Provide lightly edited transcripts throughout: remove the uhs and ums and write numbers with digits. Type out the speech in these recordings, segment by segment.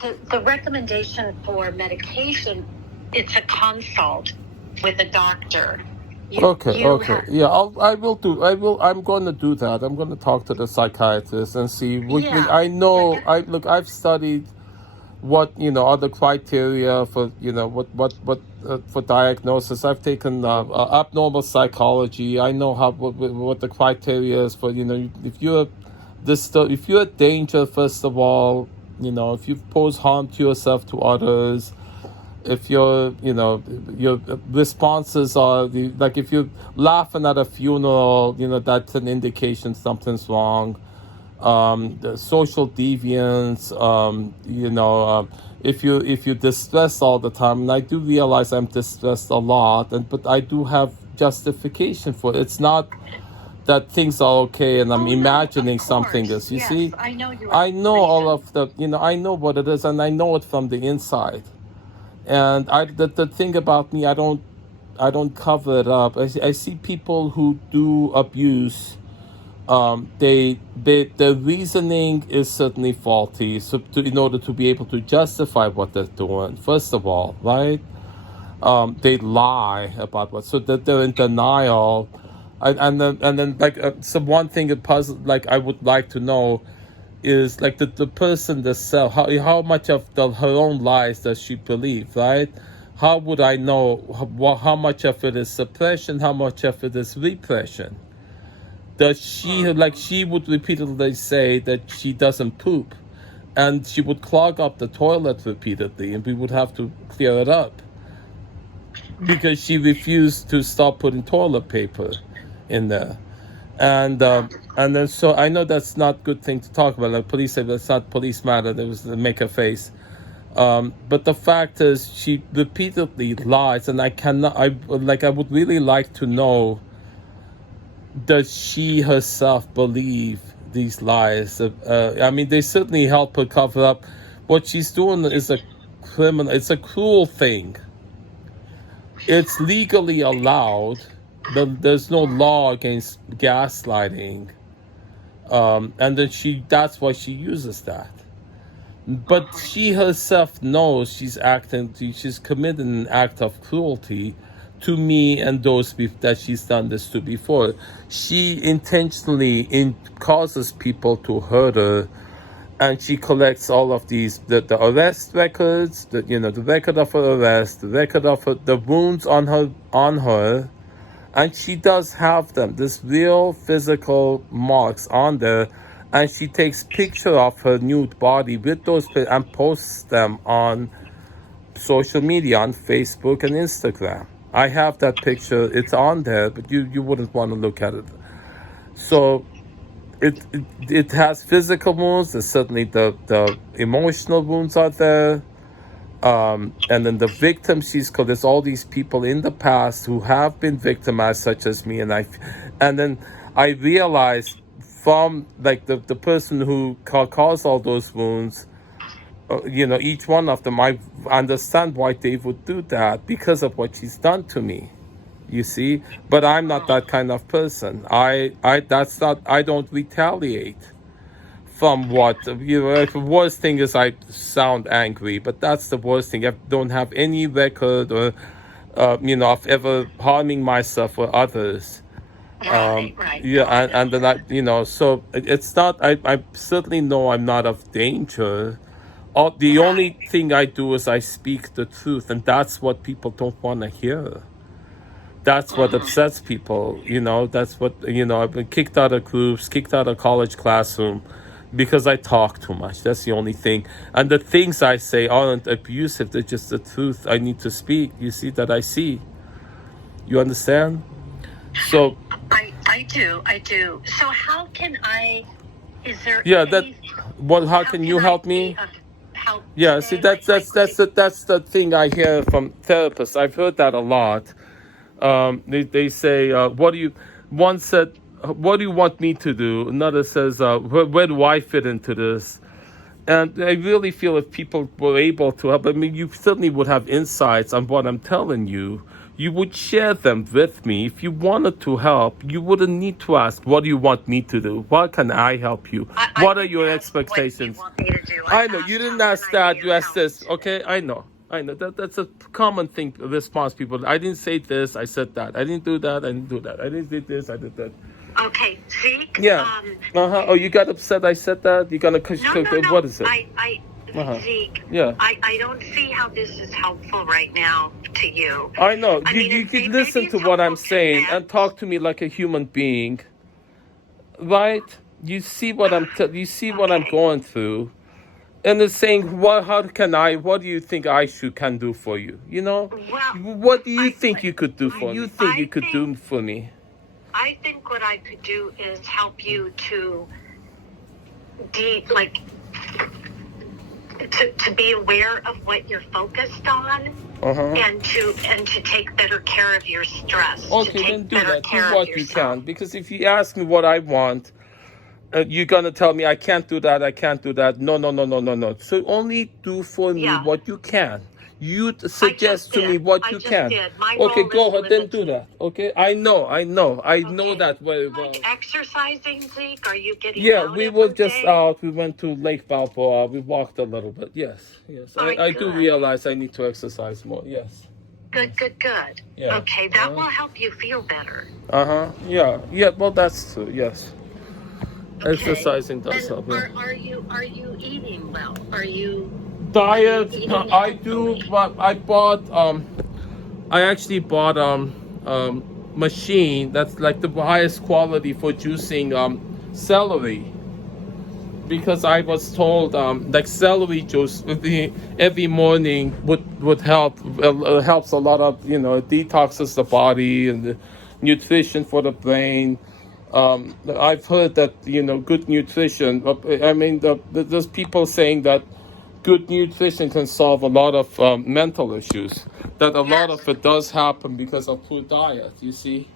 the recommendation for medication, it's a consult with a doctor. Okay. Yeah, I'm going to do that. I'm going to talk to the psychiatrist and see. I've studied what are the criteria for what for diagnosis. I've taken abnormal psychology. I know what the criteria is for if you're a danger, first of all, if you pose harm to yourself, to others, if your responses are like if you're laughing at a funeral, that's an indication something's wrong. The social deviance, if you distress all the time, and I do realize I'm distressed a lot, but I do have justification for it. It's not that things are okay and I'm imagining something else. You see, I know all of I know what it is, and I know it from the inside. And the thing about me, I don't cover it up. I see people who do abuse. Their reasoning is certainly faulty. So in order to be able to justify what they're doing, first of all, right? They lie about what, so that they're in denial. And then so one thing that I would like to know is like the person herself, how much of her own lies does she believe, right? How would I know how much of it is suppression, how much of it is repression? Does she would repeatedly say that she doesn't poop, and she would clog up the toilet repeatedly, and we would have to clear it up because she refused to stop putting toilet paper in there. And then so I know that's not a good thing to talk about. Like police say that's not police matter. There was the make a face. But the fact is, she repeatedly lies, and I would really like to know, does she herself believe these lies? I mean, they certainly help her cover up. What she's doing is a criminal. It's a cruel thing. It's legally allowed. There's no law against gaslighting, and then that's why she uses that. But she herself knows she's committed an act of cruelty to me and those that she's done this to before. She intentionally causes people to hurt her, and she collects all of these, the arrest records, the record of her arrest, the record of the wounds on her. And she does have them, this real physical marks on there. And she takes picture of her nude body with those and posts them on social media, on Facebook and Instagram. I have that picture. It's on there, but you wouldn't want to look at it. So it has physical wounds. There's certainly the emotional wounds are there. And then the victims there's all these people in the past who have been victimized, such as me, and then I realized from like the person who caused all those wounds, each one of them, I understand why they would do that because of what she's done to me, you see. But I'm not that kind of person. I don't retaliate. From what, the worst thing is I sound angry, but that's the worst thing. I don't have any record or, of ever harming myself or others. Right. Yeah, and then so it's not, I certainly know I'm not of danger. The only thing I do is I speak the truth, and that's what people don't want to hear. That's what upsets people, that's what, I've been kicked out of groups, kicked out of college classroom, because I talk too much. That's the only thing. And the things I say aren't abusive. They're just the truth I need to speak. You see that I see. You understand? So I do. So how can is there how can you help me? Yeah, see that's the thing I hear from therapists. I've heard that a lot. They say, one said, what do you want me to do? Another says, where do I fit into this? And I really feel if people were able to help, I mean, you certainly would have insights on what I'm telling you. you would share them with me. If you wanted to help, you wouldn't need to ask, what do you want me to do? What can I help you? What are your expectations? What you want me to do. I know, you didn't ask that, you asked this, okay? I know. That's a common thing, response people. I didn't say this, I said that. I didn't do that, I didn't do that. I didn't do this, I did that. Okay, Zeke. Yeah. Oh, you got upset I said that? You gonna No. what is it? Zeke. Yeah. I don't see how this is helpful right now to you. I know. I mean, you maybe listen to it's what I'm helpful to saying them. and talk to me like a human being, right? You see what you see what I'm going through, and it's saying, what do you think I can do for you? You know, Well, what do you think you could do for me? You think I you could think- do for me? I think what I could do is help you to to be aware of what you're focused on, and to take better care of your stress. Okay, then do that. Do what you can. Because if you ask me what I want, you're gonna tell me I can't do that. I can't do that. No. So only do for me what you can. You suggest to me what you can. Okay, go ahead, then do that. Okay, I know that very well. Like exercising, Zeke? Are you getting Yeah, out we every were just day? out. We went to Lake Balboa. We walked a little bit. Yes. I do good. realize I need to exercise more. Yes. Good. Yeah. Okay, that will help you feel better. Yeah. Well, that's true. Yes. Okay. Exercising does And help. Yeah. are you eating well? Are you Diet. eating I do, healthily? but I actually bought machine that's like the highest quality for juicing celery, because I was told like celery juice every morning would help. Helps a lot of, it detoxes the body and the nutrition for the brain. I've heard that good nutrition. I mean, there's people saying that good nutrition can solve a lot of mental issues. That a lot of it does happen because of poor diet. You see.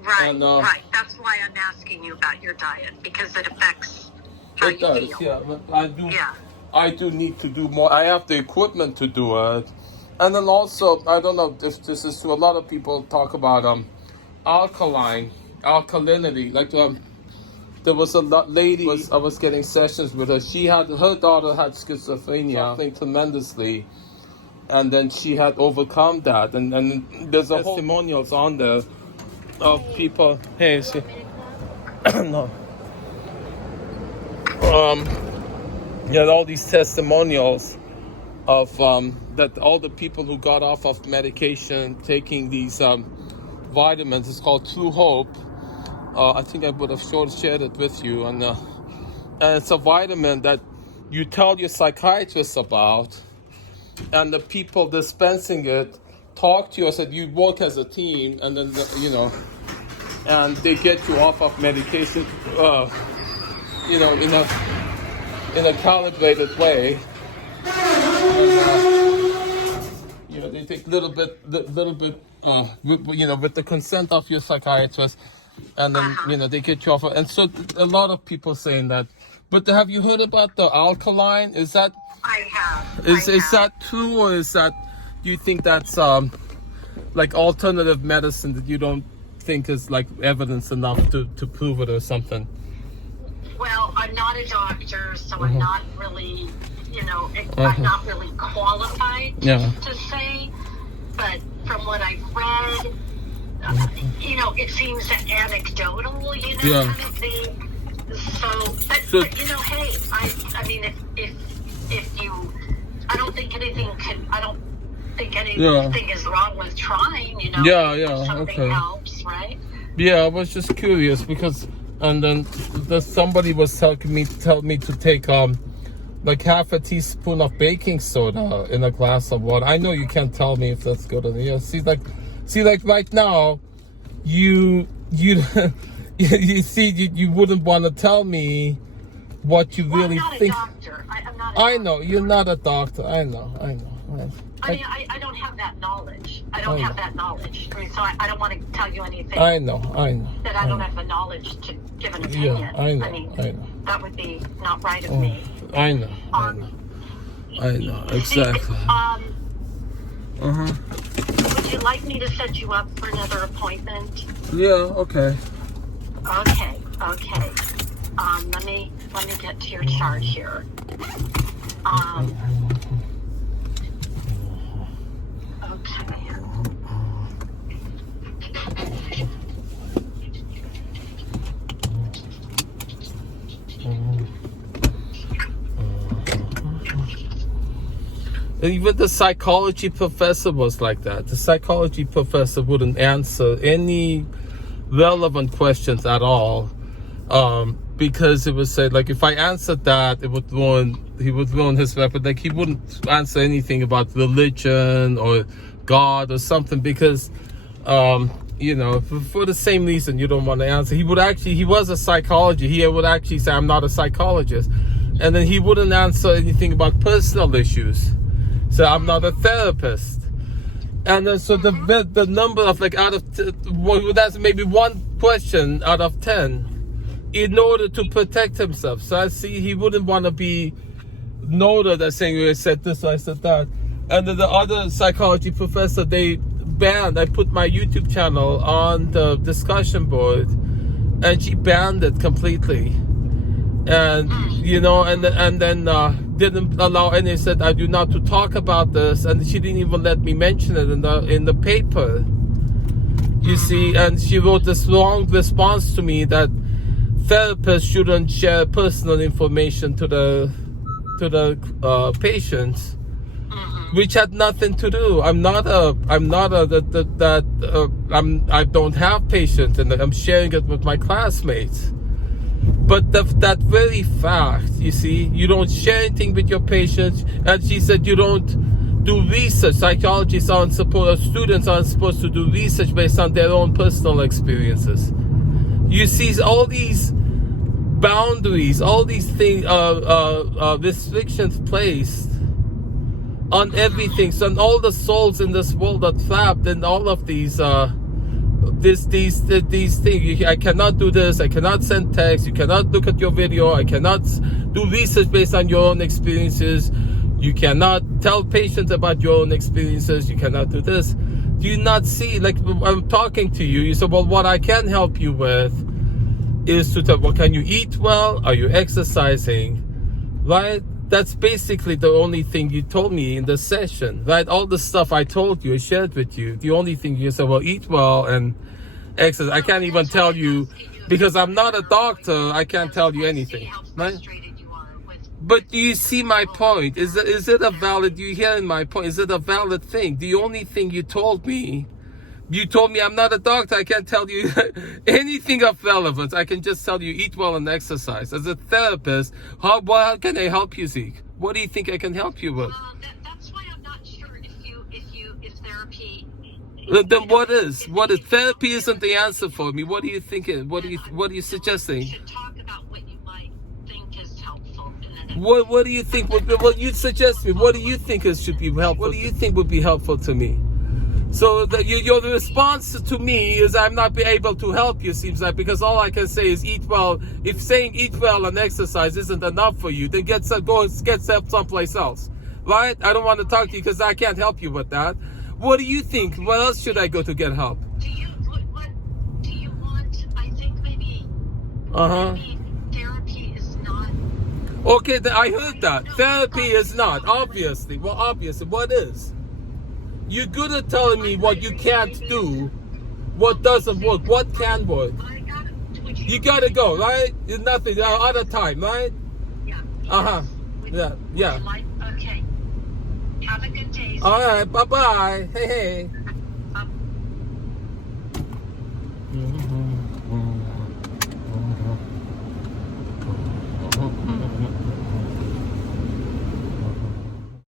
Right, And, right. That's why I'm asking you about your diet, because it affects how It you does, feel. yeah. But I do. Yeah. I do need to do more. I have the equipment to do it, and then also I don't know if this is true. A lot of people talk about alkalinity. Like there was a lady. I was getting sessions with her. Her daughter had schizophrenia, suffering tremendously, and then she had overcome that. And there's a whole testimonials on there of people. Hey, see. No. You had all these testimonials of that all the people who got off of medication taking these vitamins. It's called True Hope. I think I would have shared it with you, and it's a vitamin that you tell your psychiatrist about, and the people dispensing it talk to you. I said you work as a team, and then and they get you off of medication, in a calibrated way. And, they take little bit, with the consent of your psychiatrist, and then they get you off. And so a lot of people saying that. But have you heard about the alkaline? Is that? I have. Is that true, or is that? Do you think that's like alternative medicine that you don't think is like evidence enough to prove it or something? Well, I'm not a doctor, so I'm not really, I'm not really qualified to say. But from what I've read, it seems anecdotal, kind of thing. So, but hey, I mean, if you, I don't think anything is wrong with trying, if something helps, right? Yeah, I was just curious because, and then somebody was telling me to take like half a teaspoon of baking soda in a glass of water. I know you can't tell me if that's good or not. Yeah, see, like right now, you you wouldn't want to tell me what you really think. I'm not a doctor. I'm not. I know you're not a doctor. I know. I mean, I don't have that knowledge. I don't have that knowledge. I mean, so I don't want to tell you anything. I know. That I don't have the knowledge to give an opinion. Yeah, I know. I mean, that would be not right of me. I know. I know. Exactly. Would Would you like me to set you up for another appointment? Yeah, okay. Okay. Let me get to your chart here. Okay. Even the psychology professor was like that. The psychology professor wouldn't answer any relevant questions at all, because it would say, like, if I answered that, he would ruin his record. Like, he wouldn't answer anything about religion or God or something, because for the same reason you don't want to answer. He was a psychologist. He would actually say, I'm not a psychologist, and then he wouldn't answer anything about personal issues. So I'm not a therapist. And then so the number of, like, out of that's maybe one question out of 10 in order to protect himself. So I see he wouldn't want to be noted as saying, I said this, I said that. And then the other psychology professor, I put my YouTube channel on the discussion board, and she banned it completely. And and then didn't allow any, said I do not to talk about this, and she didn't even let me mention it in the paper, you see. And she wrote this long response to me that therapists shouldn't share personal information to the patients, which had nothing to do. I don't have patients, and I'm sharing it with my classmates. But that very fact, you see, you don't share anything with your patients. And she said you don't do research. Students aren't supposed to do research based on their own personal experiences. You see all these boundaries, all these things, restrictions placed on everything. So on all the souls in this world are trapped in all of these these things. I cannot do this. I cannot send text. You cannot look at your video. I cannot do research based on your own experiences. You cannot tell patients about your own experiences. You cannot do this. Do you not see? Like, I'm talking to you. You say, well, what I can help you with is to tell, well, can you eat well? Are you exercising? Right? That's basically the only thing you told me in the session, right? All the stuff I told you, I shared with you. The only thing you said, well, eat well and exercise. I can't even tell you, because I'm not a doctor. I can't tell you anything, right? But do you see my point? Is it a valid? Do you hear my point? Is it a valid thing? The only thing you told me I'm not a doctor. I can't tell you anything of relevance. I can just tell you eat well and exercise. As a therapist, how can I help you, Zeke? What do you think I can help you with? That's why I'm not sure if therapy. Then what is therapy? Isn't the answer for me? What do you think? What are you suggesting? You should talk about what you might think is helpful. What do you think? What you suggest me? What do you think should be helpful? What do you think would be helpful to me? So your response to me is I'm not able to help you, seems like, because all I can say is eat well. If saying eat well and exercise isn't enough for you, then get help someplace else, right? I don't want to talk to you because I can't help you with that. What do you think? Where else should I go to get help? What do you want? I think maybe therapy is not. Okay, I heard that. Therapy is not, obviously. Well, obviously, what is? You're good at telling me what you can't do, what doesn't work, what can work. You gotta go, right? There's nothing, out of time, right? Yeah. Yeah. Okay. Have a good day. All right, bye-bye. Hey.